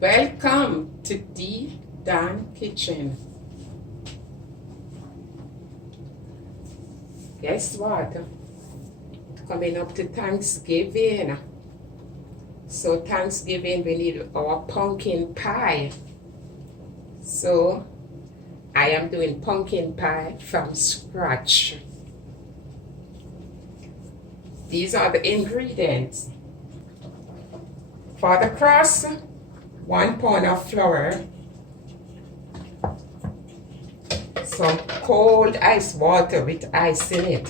Welcome to D Dan Kitchen. Guess what? Coming up to Thanksgiving. So Thanksgiving we need our pumpkin pie. So I am doing pumpkin pie from scratch. These are the ingredients. For the crust, 1 pound of flour, some cold ice water with ice in it,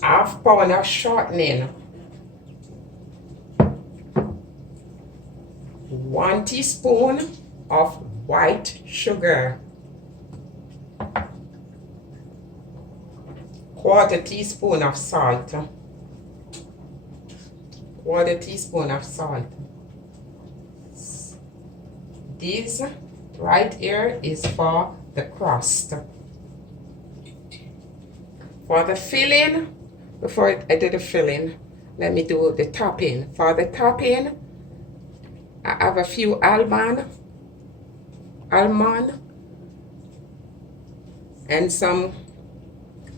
half pound of shortening, 1 teaspoon of white sugar, 1/4 teaspoon of salt, 1/4 teaspoon of salt. This right here is for the crust. For the filling, before I do the filling, let me do the topping. For the topping, I have a few almond, and some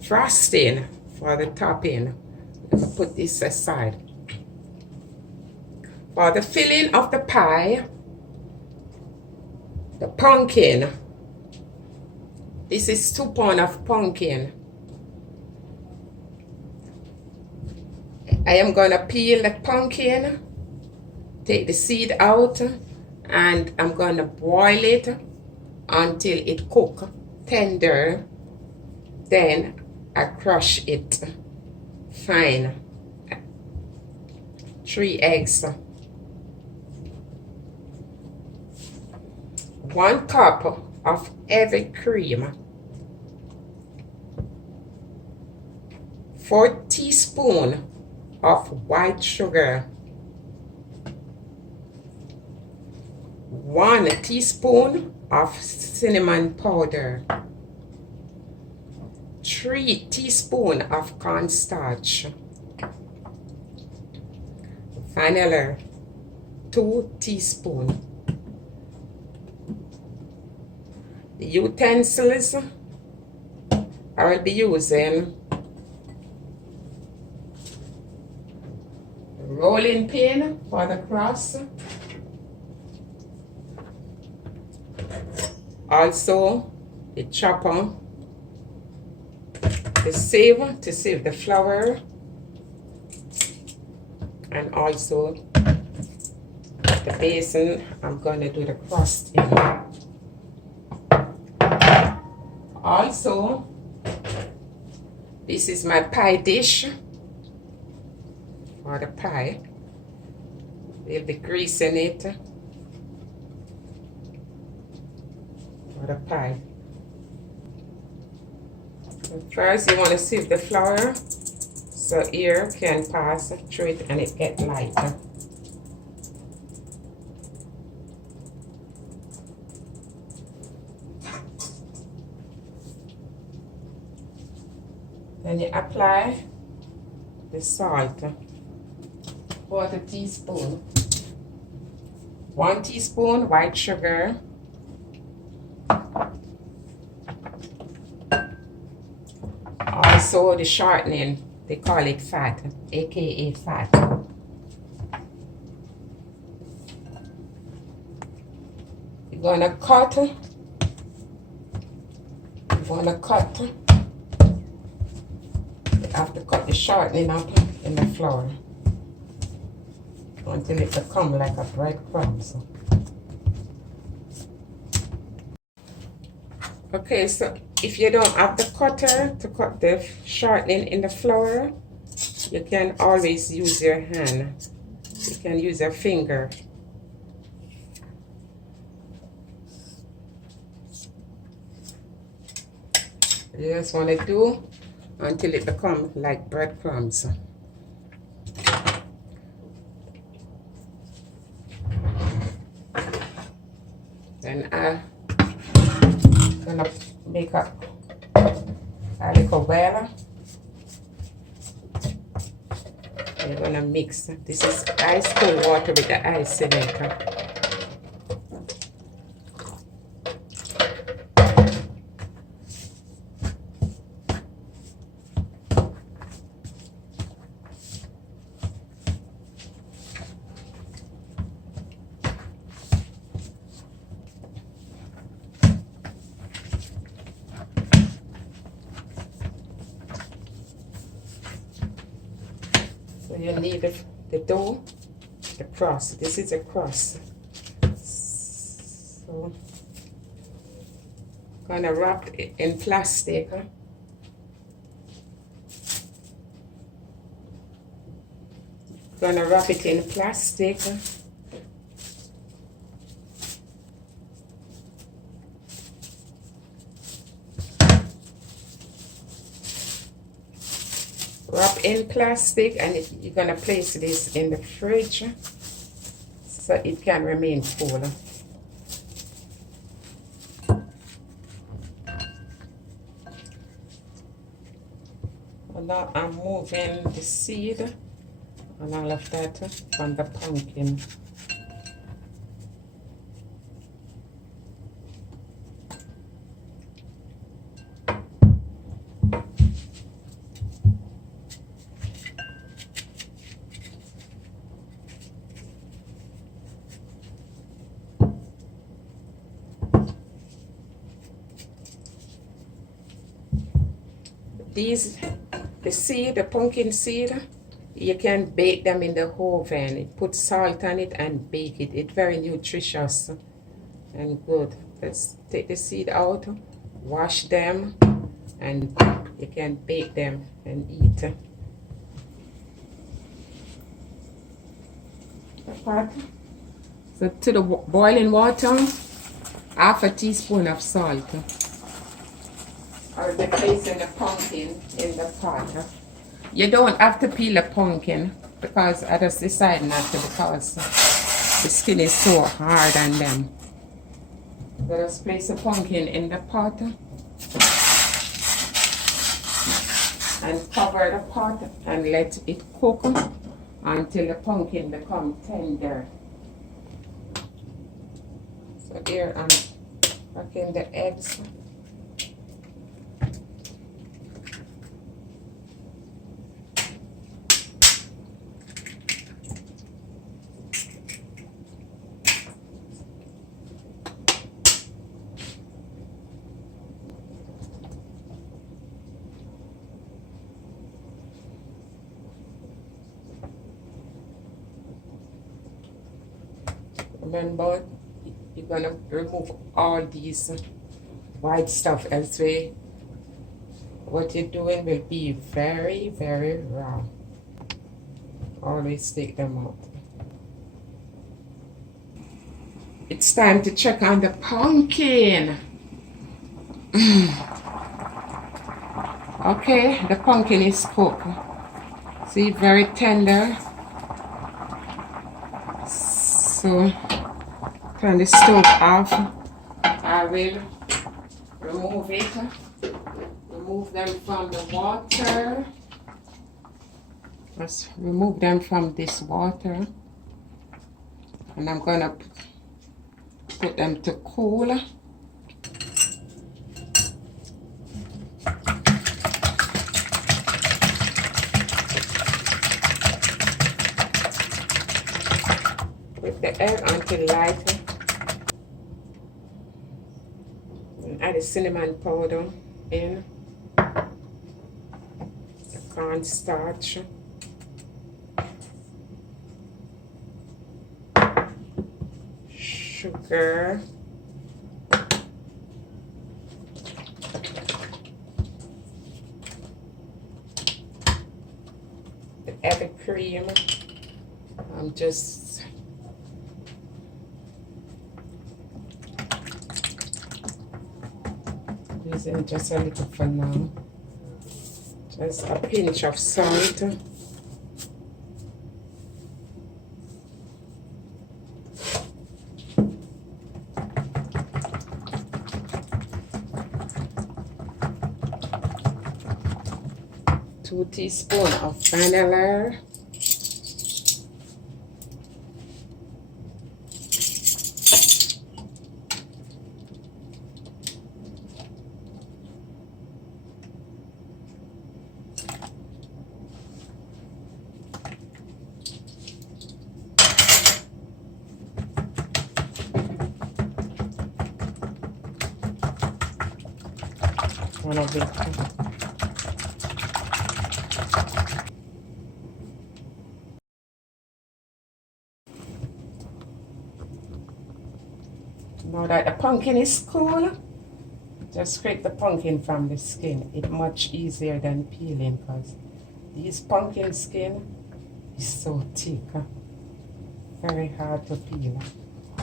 frosting for the topping. Let me put this aside. For the filling of the pie, the pumpkin. This is 2 pounds of pumpkin. I am going to peel the pumpkin, take the seed out, and I'm going to boil it until it cooks tender. Then I crush it fine. 3 eggs. 1 cup of heavy cream, 4 teaspoons of white sugar, 1 teaspoon of cinnamon powder, 3 teaspoons of cornstarch, vanilla, 2 teaspoons. The utensils I will be using rolling pin for the crust, also the chopper, the sieve to sieve the flour, and also the basin I'm going to do the crust in. Also, this is my pie dish for the pie. We'll be greasing it for the pie. So first, you want to sieve the flour so air can pass through it and it get lighter. Then you apply the salt, 1/4 teaspoon, 1 teaspoon white sugar, also the shortening, they call it fat, aka fat. You're gonna cut. You have to cut the shortening up in the flour until it becomes like a breadcrumb. Okay, so if you don't have the cutter to cut the shortening in the flour, you can always use your hand. You can use your finger. You just want to do until it becomes like breadcrumbs. Then I'm gonna make up a little well We're gonna mix. This is ice cold water with the ice in it. So you need the dough, the crust. This is a crust. So gonna wrap it in plastic. Gonna wrap it in plastic. Wrap in plastic, and you're gonna place this in the fridge so it can remain cool. And now I'm moving the seed and all of that from the pumpkin. The pumpkin seed, you can bake them in the oven. Put salt on it and bake it. It's very nutritious and good. Let's take the seed out, wash them, and you can bake them and eat. So to the boiling water, half a teaspoon of salt. I'll be placing the pumpkin in the pot. You don't have to peel a pumpkin because I just decided not to because the skin is so hard on them. Let us place the pumpkin in the pot and cover the pot and let it cook until the pumpkin becomes tender. So here I'm cracking the eggs. Remember, you're gonna remove all these white stuff, else what you're doing will be very, very raw. Always take them out. It's time to check on the pumpkin. Okay, the pumpkin is cooked. See, very tender. So turn the stove off. I will remove it. Remove them from the water. Let's remove them from this water. And I'm gonna put them to cool. With the egg until light. And add the cinnamon powder in. The cornstarch. Sugar. The heavy cream. I'm just using just a little for now. Just a pinch of salt. 2 teaspoons of vanilla. one of it. Now that the pumpkin is cool, just scrape the pumpkin from the skin. It's much easier than peeling because this pumpkin skin is so thick, very hard to peel.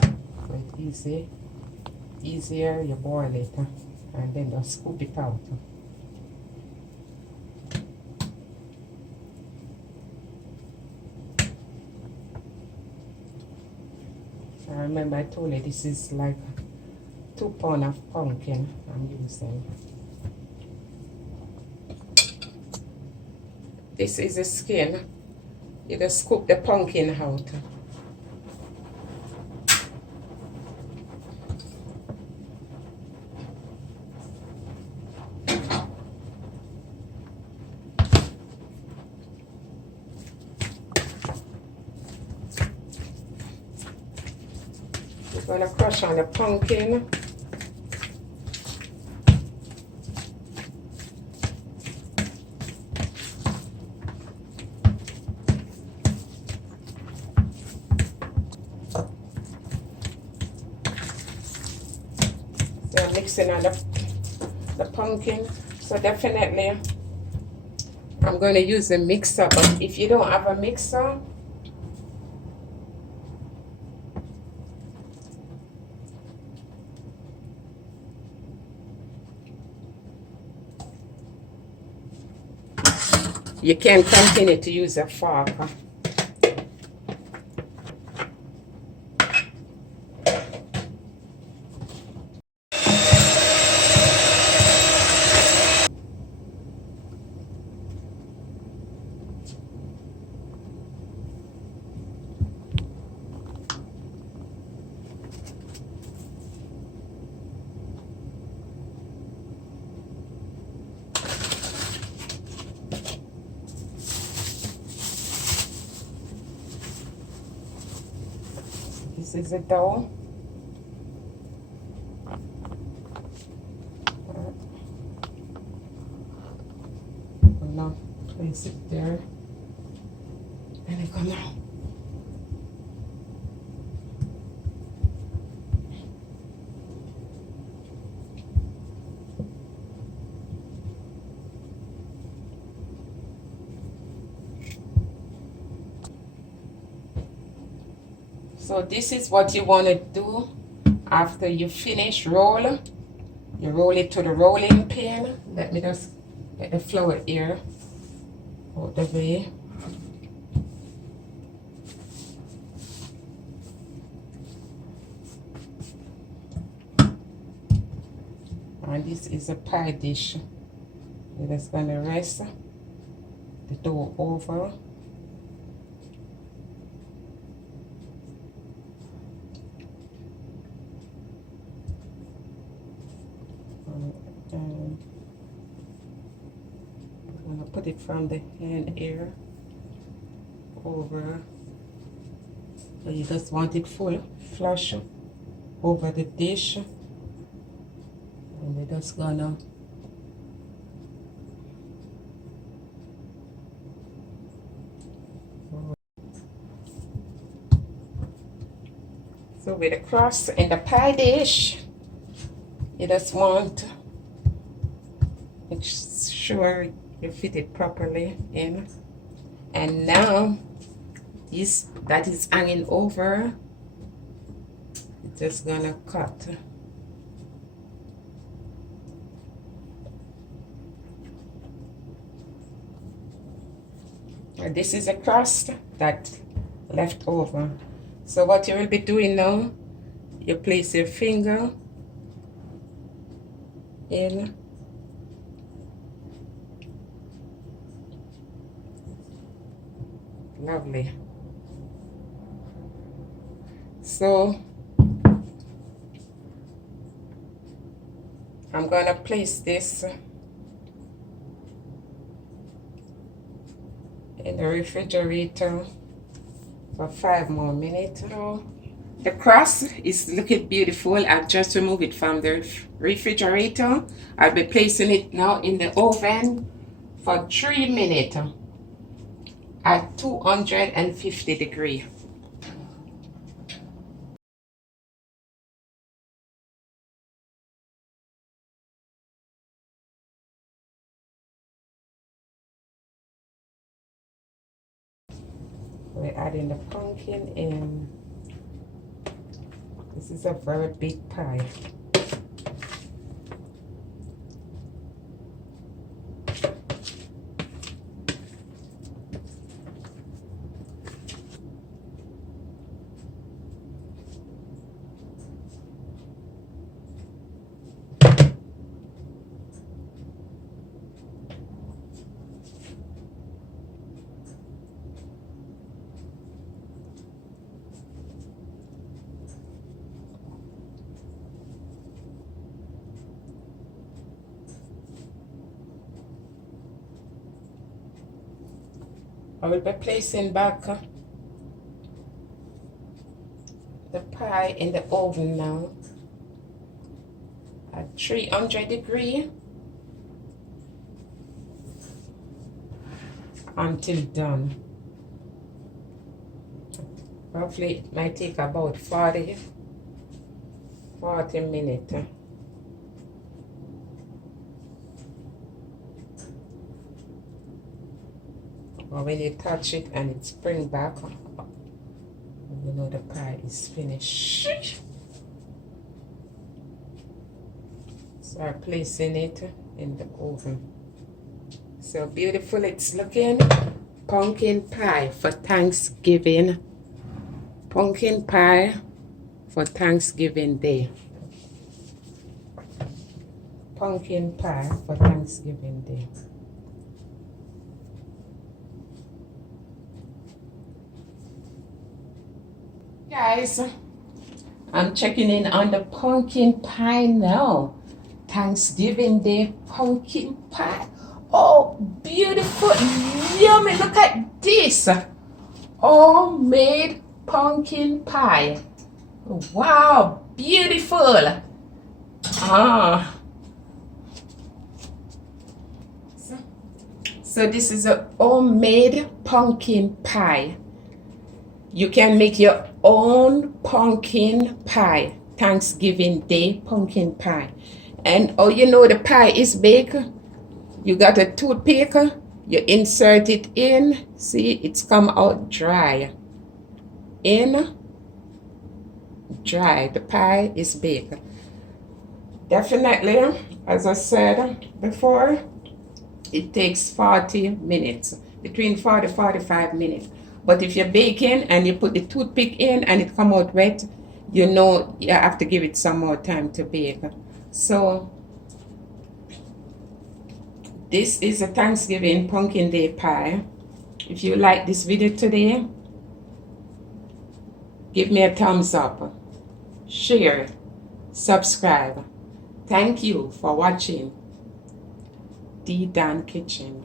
So it's easier you boil it and then just scoop it out. I remember I told you this is like 2 pounds of pumpkin I'm using. This is the skin. You just scoop the pumpkin out. We're gonna crush on the pumpkin. So I'm mixing on the pumpkin. So definitely I'm going to use a mixer, but if you don't have a mixer, you can continue to use a fork. This is the dough. I'm gonna place it there. And I'm gonna so this is what you want to do after you finish roll. You roll it to the rolling pin. Let me just get the flour here out the way. And this is a pie dish. You're just gonna rest the dough over. And I'm gonna put it from the hand here over. So you just want it full, flush over the dish. And we're just gonna so with the crust in the pie dish, you just want to make sure you fit it properly in. And now this that is hanging over, it's just gonna cut. And this is a crust that left over. So what you will be doing now, you place your finger in. Lovely. So I'm gonna place this in the refrigerator for 5 more minutes. So The crust is looking beautiful. I've just removed it from the refrigerator. I'll be placing it now in the oven for 3 minutes at 250 degrees. We're adding the pumpkin in. This is a very big pie. I will be placing back the pie in the oven now at 300 degrees until done. Roughly it might take about 40 minutes. Or when you touch it and it springs back, you know the pie is finished. So I'm placing it in the oven. So beautiful it's looking. Pumpkin pie for Thanksgiving. Pumpkin pie for Thanksgiving Day. Pumpkin pie for Thanksgiving Day. Guys, I'm checking in on the pumpkin pie now. Thanksgiving Day pumpkin pie. Oh, beautiful, yummy. Look at this. Homemade pumpkin pie. Wow, beautiful. Ah. So this is a homemade pumpkin pie. You can make your own pumpkin pie, Thanksgiving Day pumpkin pie. And oh, you know the pie is baked. You got a toothpick, you insert it in. See, it's come out dry. In, dry. The pie is baked. Definitely, as I said before, it takes 40 minutes, between 40 and 45 minutes. But if you're baking and you put the toothpick in and it come out wet, you know you have to give it some more time to bake. So this is a Thanksgiving pumpkin day pie. If you like this video today, give me a thumbs up, share, subscribe. Thank you for watching D Dan Kitchen.